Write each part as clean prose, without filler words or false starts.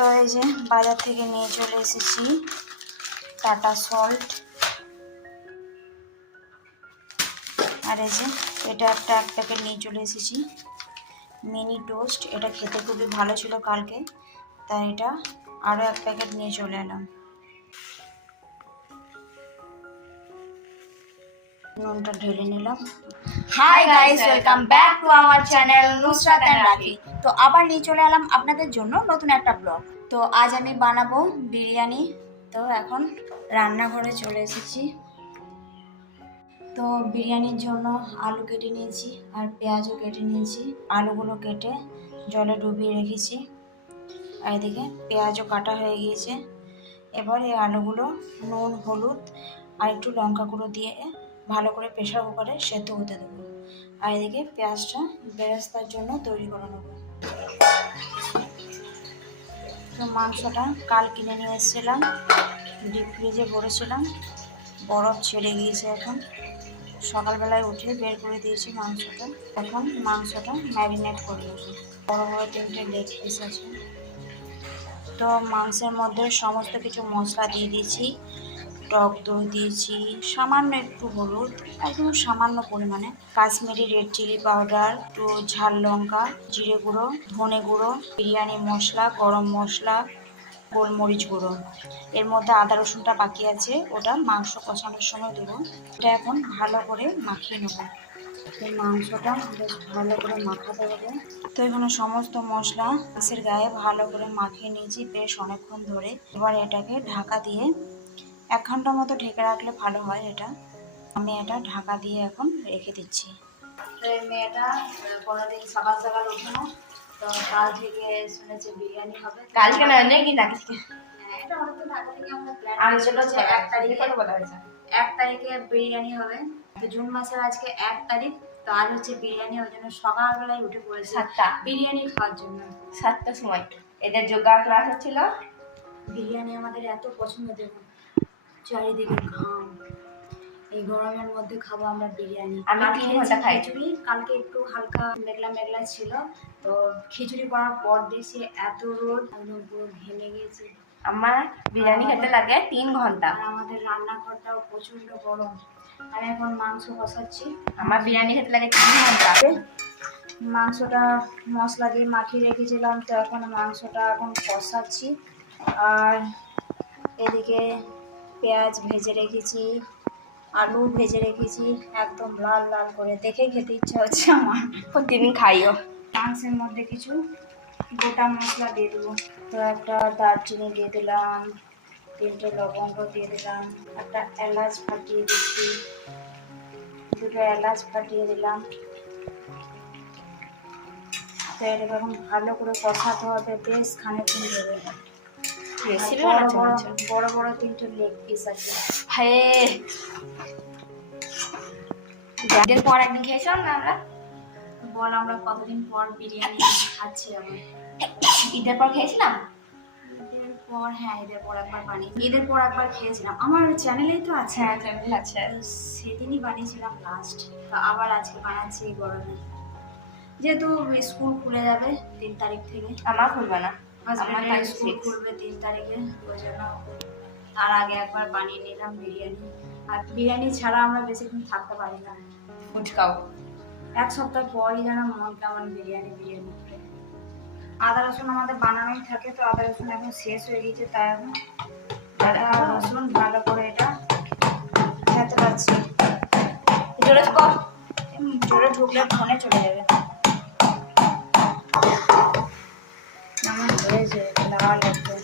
তো এই যে বাজার থেকে নিয়ে চলে এসেছি টাটা সল্ট, আর এই যে এটা এক প্যাকেট নিয়ে চলে এসেছি মিনি টোস্ট। এটা খেতে খুবই ভালো ছিল কালকে, তাই এটা আরও এক প্যাকেট নিয়ে চলে এলাম। নুনটা ঢেলে নিলাম। Hi guys, welcome back to our channel Nusrat and Rakhi. তো আবার নিয়ে চলে এলাম আপনাদের জন্য নতুন একটা ব্লগ। তো আজ আমি বানাবো বিরিয়ানি। তো এখন রান্নাঘরে চলে এসেছি। তো বিরিয়ানির জন্য আলু কেটে নিয়েছি আর পেঁয়াজও কেটে নিয়েছি। আলুগুলো কেটে জলে ডুবিয়ে রেখেছি, আর এদিকে পেঁয়াজও কাটা হয়ে গিয়েছে। এবার এই আলুগুলো নুন, হলুদ আর একটু লঙ্কা গুঁড়ো দিয়ে ভালো করে প্রেসার কুকারে সেদ্ধ হতে দেবো। আর এদিকে পেঁয়াজটা বেরেস্তার জন্য তৈরি করে নেব। তো মাংসটা কাল কিনে নিয়ে এসেছিলাম, ডিপ ফ্রিজে ভরেছিলাম, বরফ ছেড়ে গিয়েছে। এখন সকালবেলায় উঠে বের করে দিয়েছি মাংসটা। এখন মাংসটা ম্যারিনেট করে নেব। বড় বড় 3টে লেগ পিস আছে। তো মাংসের মধ্যে সমস্ত কিছু মশলা দিয়ে দিয়েছি। টক দই দিয়েছি, সামান্য একটু হলুদ, একদম সামান্য পরিমাণে কাশ্মীরি রেড চিলি পাউডার, একটু ঝাল লঙ্কা, জিরে গুঁড়ো, ধনে গুঁড়ো, বিরিয়ানি মশলা, গরম মশলা, গোলমরিচ গুঁড়ো। এর মধ্যে আদা রসুনটা বাকি আছে, ওটা মাংস কষানোর সময় দেবো। এটা এখন ভালো করে মাখিয়ে নেব। এই মাংসটা বেশ ভালো করে মাখাতে হবে। তো এখানে সমস্ত মশলা মাংসের গায়ে ভালো করে মাখিয়ে নিয়েছি বেশ অনেকক্ষণ ধরে। এবার এটাকে ঢাকা দিয়ে 1 ঘন্টার মতো ঢেকে রাখলে ভালো হয়। আমি এটা ঢাকা দিয়ে এখন রেখে দিচ্ছি। তো এই মেয়েটা কোনোদিন সকাল সকাল ওঠে না, তো কাল থেকে শুনেছে বিরিয়ানি হবে। কালকে না, নাকি নাকি হ্যাঁ, এটা অনেকদিন আগে থেকে আমাদের প্ল্যান আমি ছিল যে 1 তারিখে বলা হয়েছে। 1 তারিখে বিরিয়ানি হবে। তো জুন মাসের আজকে 1 তারিখ, তো আজ হচ্ছে বিরিয়ানি। ওই জন্য সকালবেলায় উঠে পড়েছে 7টা বিরিয়ানি খাওয়ার জন্য। 7টার সময় এদের যোগা ক্লাস হচ্ছিল। বিরিয়ানি আমাদের এত পছন্দ, দেখুন চারিদিকে ঘাম। এই গরমের মধ্যে খাবো আমরা বিরিয়ানি। আমি 3 ঘন্টা খাই। খিচুড়ি কালকে একটু হালকা মেঘলা মেঘলা ছিল, তো খিচুড়ি করার পর দেখছি এত রোদ, একদম পুরো ঘেমে গিয়েছে। আমার বিরিয়ানি খেতে লাগে 3 ঘন্টা। আর আমাদের রান্নাঘরটাও প্রচন্ড গরম। আমি এখন মাংস কষাচ্ছি। আমার বিরিয়ানি খেতে লাগে 3 ঘন্টা। মাংসটা মশলা দিয়ে মাখিয়ে রেখেছিলাম, তো এখন মাংসটা এখন কষাচ্ছি। আর এদিকে পেঁয়াজ ভেজে রেখেছি, আলু ভেজে রেখেছি, একদম লাল লাল করে। দেখে খেতে ইচ্ছা হচ্ছে আমার। প্রতিদিন খাইও। মাংসের মধ্যে কিছু গোটা মশলা দিয়ে দেবো। তো একটা দারচিনি দিয়ে দিলাম, 3টে লবঙ্গ দিয়ে দিলাম, একটা এলাচ ফাটিয়ে দিচ্ছি, 2টো এলাচ ফাটিয়ে দিলাম। তো এটাকে এখন ভালো করে কষাতে হবে বেশ খানিকক্ষণ ধরে। রেসিপি বড় বানাচ্ছি বড় বড় 3টে লেগ পিস আছে। হে, ঈদের পর একদিন খেয়েছিলাম না আমরা। বল, আমরা কতদিন পর বিরিয়ানি খাচ্ছি আবার। ঈদের পর খেয়েছিলাম। ঈদের পর, হ্যাঁ ঈদের পর একবার ঈদের পর একবার খেয়েছিলাম। আমার চ্যানেলেই তো আছে। হ্যাঁ, চ্যানেল আছে। তো সেদিনই বানিয়েছিলাম লাস্ট। তো আবার আজকে বানাচ্ছি এই গরমে, যেহেতু স্কুল খুলে যাবে 3 তারিখ থেকে। আমার খুলবে না, আমার হাজবেন্ডের স্কুল 26। খুলবে 3 তারিখে, ওই জন্য তার আগে একবার বানিয়ে নিলাম বিরিয়ানি। আর বিরিয়ানি ছাড়া আমরা বেশিক্ষণ থাকতে পারি না। ফুচকাও 1 সপ্তাহ পরই যেন মন কেমন বিরিয়ানি বিরিয়ানি করে। আদা রসুন আমাদের বানানোই থাকে, তো আদা রসুন এখন শেষ হয়ে গেছে, তাই এখন আদা রসুন ভালো করে এটা খেতে পাচ্ছি। জোরে কর। জোরে ঢুকলে ফোনে চলে যাবে। কেমন হয়েছে লাল একদম।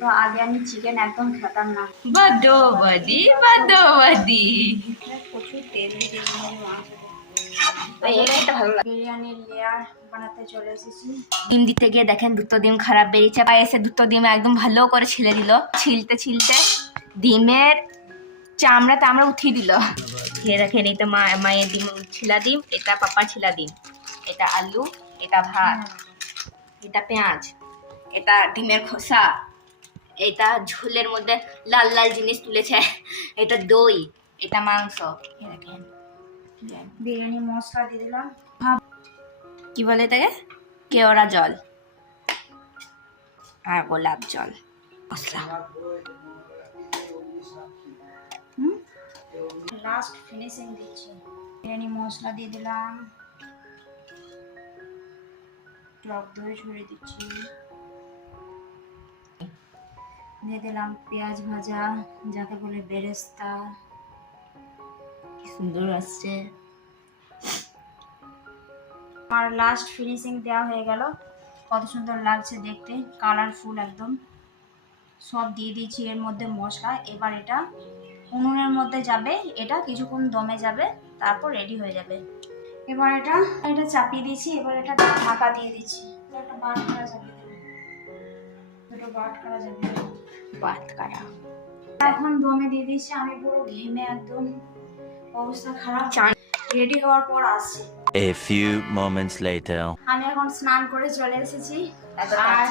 তো আগে আমি চিকেন একদম খেতাম না, বদোবদি। প্রচুর তেল দিয়ে মাংস। এটা ভালো লাগে। বিরিয়ানির লেয়ার বানাতে চলে এসেছি। ডিম দিতে গিয়ে দেখেন 2টো ডিম খারাপ বেরিয়েছে। এসে 2টো ডিম একদম ভালো করে ছিলে দিল। ছিলতে ছিলতে ডিমের চামড়া টামড়া উঠিয়ে দিল। খেয়ে দেখেন, এই তো মায়ের ডিম ছিলা ডিম, এটা পাপা ছিলা ডিম, এটা আলু, এটা ভাত, এটা পেঁয়াজ, এটা ডিমের খোসা, এটা ঝোলের মধ্যে লাল লাল জিনিস তুলেছে, এটা দই, এটা মাংস। দেখেন বিরিয়ানি মশলা দিয়ে দিলাম। কি বলে এটাকে, কেওড়া জল আর গোলাপ জল মশলা। লাস্ট ফিনিশিং দিচ্ছি, বিরিয়ানি মশলা দিয়ে দিলাম, টক দই ছড়িয়ে দিচ্ছি, দিয়ে দিলাম পেঁয়াজ ভাজা যাকে বলে বেরেস্তা, কি সুন্দর আসছে। আর লাস্ট ফিনিশিং দেওয়া হয়ে গেল, কত সুন্দর লাগছে দেখতে, কালারফুল একদম। সব দিয়ে দিয়েছি এর মধ্যে মশলা। এবার এটা উনুনের মধ্যে যাবে, এটা কিছুক্ষণ দমে যাবে, তারপর রেডি হয়ে যাবে। এবার এটা চাপিয়ে দিয়েছি, এবার এটা ঢাকা দিয়ে দিচ্ছি। একটা বাট করা যাবে, দুটো বাট করা যাবে, বাত কাটা। এখন দমে দিয়ে দিয়েছি। আমি পুরো ঘেমে একদম অবস্থা খারাপ। রেডি হওয়ার পর আসছি। A few moments later. আমি এখন স্নান করে চলে এসেছি, আর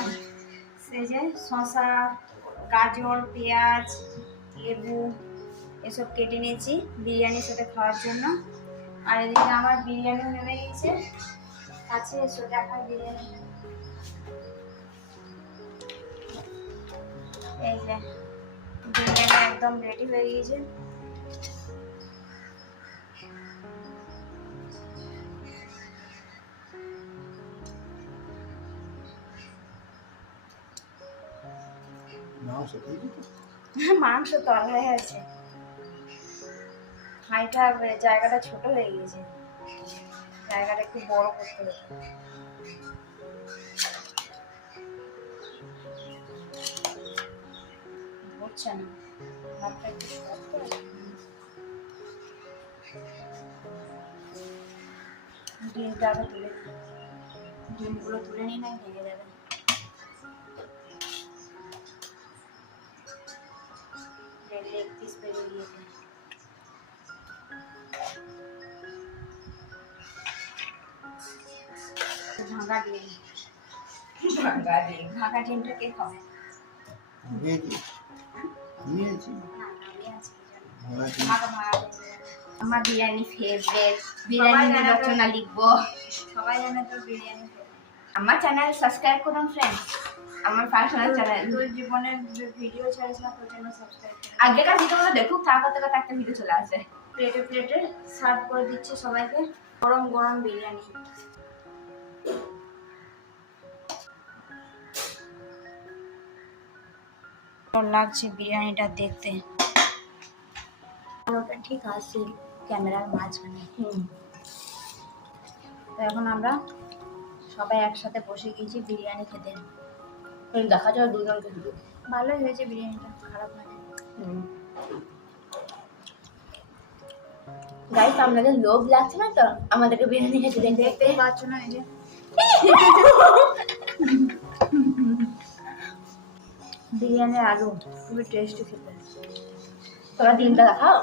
সেই যে শসা, গাজর, পেঁয়াজ, লেবু এসব কেটে নিয়েছি বিরিয়ানির সাথে খাওয়ার জন্য। আর এদিকে আমার বিরিয়ানি নেমে গেছে, কাছে এসে দেখায় বিরিয়ানি। এই যে বিরিয়ানি একদম রেডি হয়ে গিয়েছে। মাংস তলায় আছে, হাঁড়িটা জায়গাটা ছোট হয়ে গেছে, জায়গাটা একটু বড় করতে হবে। হচ্ছে না, ভাতটা একটু শক্ত আছে। ডিমটা আগে তুলে দিই, ডিমগুলো তুলে নিই, না ভেঙে যাবে। লেগ পিস বেরিয়ে গিয়েছে। ভাঙা ডিম, ভাঙা ডিমটা কে খাবে? আমার বিরিয়ানি ফেভারিট, বিরিয়ানি রচনা লিখবো। সবাই জানে তোর বিরিয়ানি ফেভারিট। আমার চ্যানেল সাবস্ক্রাইব করুন ফ্রেন্ডস, আমার পার্সোনাল চ্যানেল। তোর জীবনের ভিডিও ছাড়িস না, তোর জন্য সাবস্ক্রাইব করে। আগেকার ভিডিওগুলো দেখুক, তার করতে করতে একটা ভিডিও চলে আসে। প্লেটে প্লেটে সার্ভ করে দিচ্ছে সবাইকে গরম গরম বিরিয়ানি। লাগছে বিরিয়ানিটা দেখতে, ওটা ঠিক আছে ক্যামেরার মাঝখানে। তো এখন আমরা সবাই একসাথে বসে গিয়েছি বিরিয়ানি খেতে। দেখা যায় দুজনকে শুধু। ভালোই হয়েছে বিরিয়ানিটা, খারাপ হয়নি। গাইস আপনাদের লোভ লাগছে না তো আমাদেরকে বিরিয়ানি খেতে দেখতে? দেখতেই পাচ্ছ না, এই যে বিরিয়ানির আলু খুবই টেস্টি খেতে। তোরা ডিমটা দেখাও।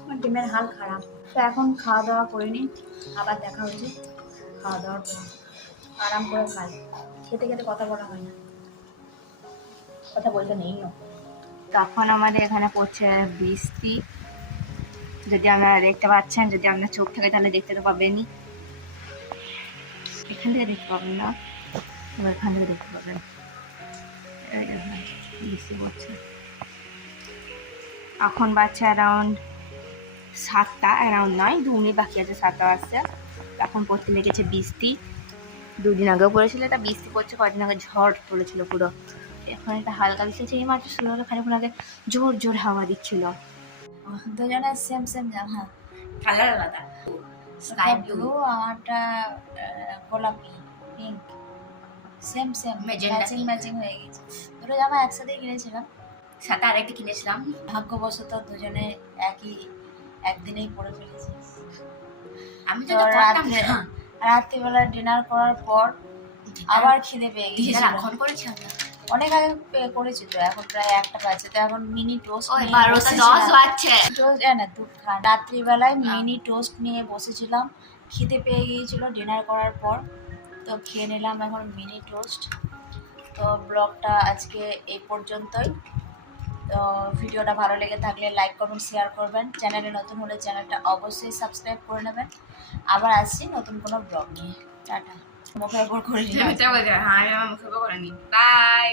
আমার ডিমের হাল খারাপ। তো এখন খাওয়া দাওয়া করিনি, আবার দেখা হচ্ছে খাওয়া দাওয়ার পর। আরাম করে খাই, খেতে খেতে কথা বলা হয় না, কথা বলতে নেই। তখন আমাদের এখানে পড়ছে বৃষ্টি, যদি আপনারা দেখতে পাচ্ছেন, যদি আপনার চোখ থাকে তাহলে দেখতে তো পাবেনই, এখান থেকে দেখতে পাবেন না, এবার এখান থেকে দেখতে পাবেন। বৃষ্টি পড়ছে, এখন বাচ্চা অ্যারাউন্ড 7টা, অ্যারাউন্ড নয় 2 মিনিট বাকি আছে 7টা বাজছে। এখন পড়তে লেগেছে বৃষ্টি, 2 দিন আগেও পড়েছিল, এটা বৃষ্টি পড়ছে, কদিন আগে ঝড় পড়েছিল পুরো। এখন একটা হালকা বৃষ্টি হচ্ছে, এই মাত্র শুরু হলো, খানিকক্ষণ আগে জোর জোর হাওয়া দিচ্ছিল। দুজনের সেম সেম জামা, কালার আলাদা, স্কাই ব্লু, আমারটা গোলাপি pink, same same Magenta matching pink। Matching হয়ে গেছে। দুটো জামা একসাথেই কিনেছিলাম, সাথে আরেকটা কিনেছিলাম। ভাগ্যবশত দুজনে একই একদিনেই পরে ফেলেছি। আমি তো তো পড়তাম না, রাত্রিবেলা ডিনার করার পর আবার খিদে পেয়ে গিয়েছিল। এখন করেছি আমরা, অনেক আগে করেছি তো, এখন প্রায় 1টা বাজে। তো এখন মিনি টোস্ট ওই নিয়ে 12:10 বাজছে। টোস্ট না দুধ খা, রাত্রিবেলায় মিনি টোস্ট নিয়ে বসেছিলাম, খিদে পেয়ে গিয়েছিল ডিনার করার পর, তো খেয়ে নিলাম এখন মিনি টোস্ট। তো ব্লগটা আজকে এই পর্যন্তই। তো ভিডিওটা ভালো লেগে থাকলে লাইক কমেন্ট শেয়ার করবেন, চ্যানেলে নতুন হলে চ্যানেলটা অবশ্যই সাবস্ক্রাইব করে নেবেন। আবার আসছি নতুন কোনো ব্লগ নিয়ে। টাটা। মুখের উপর করে আমি মুখে করে নি। বাই।